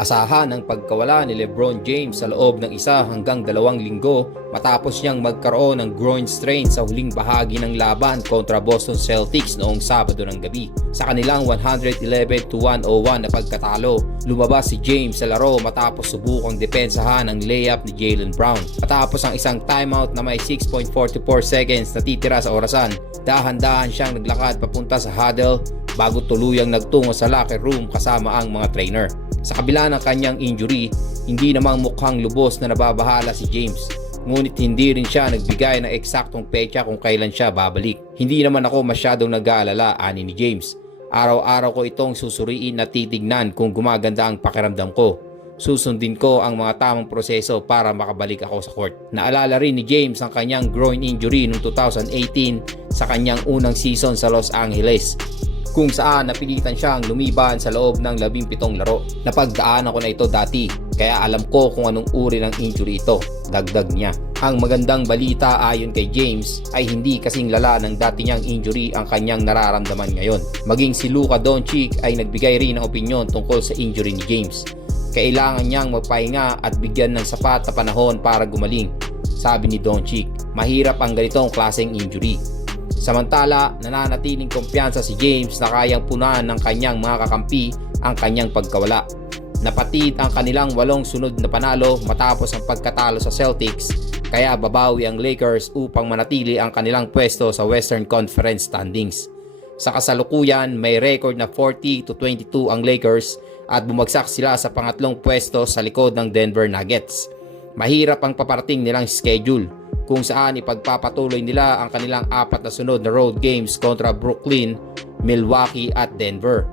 Asahan ang pagkawala ni Lebron James sa loob ng isa hanggang dalawang linggo matapos niyang magkaroon ng groin strain sa huling bahagi ng laban kontra Boston Celtics noong Sabado ng gabi. Sa kanilang 111 to 101 na pagkatalo, lumabas si James sa laro matapos subukang depensahan ang layup ni Jalen Brown. Matapos ang isang timeout na may 6.44 seconds na titira sa orasan, dahan-dahan siyang naglakad papunta sa huddle bago tuluyang nagtungo sa locker room kasama ang mga trainer. Sa kabila ng kanyang injury, hindi namang mukhang lubos na nababahala si James. Ngunit hindi rin siya nagbigay ng eksaktong petsa kung kailan siya babalik. Hindi naman ako masyadong nag-aalala, ani ni James. Araw-araw ko itong susuriin at titignan kung gumaganda ang pakiramdam ko. Susundin ko ang mga tamang proseso para makabalik ako sa court. Naalala rin ni James ang kanyang groin injury noong 2018 sa kanyang unang season sa Los Angeles kung saan napilitan siyang lumiban sa loob ng 17 laro. Napagdaanan ko na ito dati kaya alam ko kung anong uri ng injury ito, dagdag niya. Ang magandang balita ayon kay James ay hindi kasing lala ng dati niyang injury ang kanyang nararamdaman ngayon. Maging si Luka Doncic ay nagbigay rin ng opinyon tungkol sa injury ni James. Kailangan niyang magpahinga at bigyan ng sapat na panahon para gumaling. Sabi ni Doncic, mahirap ang ganitong klaseng injury. Samantala, nananatiling kumpiyansa si James na kayang punahan ng kanyang mga kakampi ang kanyang pagkawala. Napatid ang kanilang walong sunod na panalo matapos ang pagkatalo sa Celtics kaya babawi ang Lakers upang manatili ang kanilang pwesto sa Western Conference standings. Sa kasalukuyan, may record na 40 to 22 ang Lakers at bumagsak sila sa pangatlong pwesto sa likod ng Denver Nuggets. Mahirap ang paparating nilang schedule kung saan ipagpapatuloy nila ang kanilang apat na sunod na road games kontra Brooklyn, Milwaukee at Denver.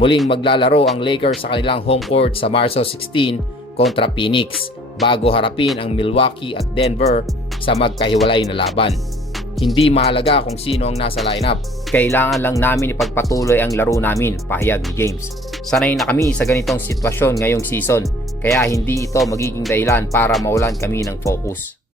Muling maglalaro ang Lakers sa kanilang home court sa Marso 16 kontra Phoenix bago harapin ang Milwaukee at Denver sa magkahiwalay na laban. Hindi mahalaga kung sino ang nasa lineup. Kailangan lang namin ipagpatuloy ang laro namin, pahayag ni James. Sanay na kami sa ganitong sitwasyon ngayong season, kaya hindi ito magiging dahilan para mawalan kami ng focus.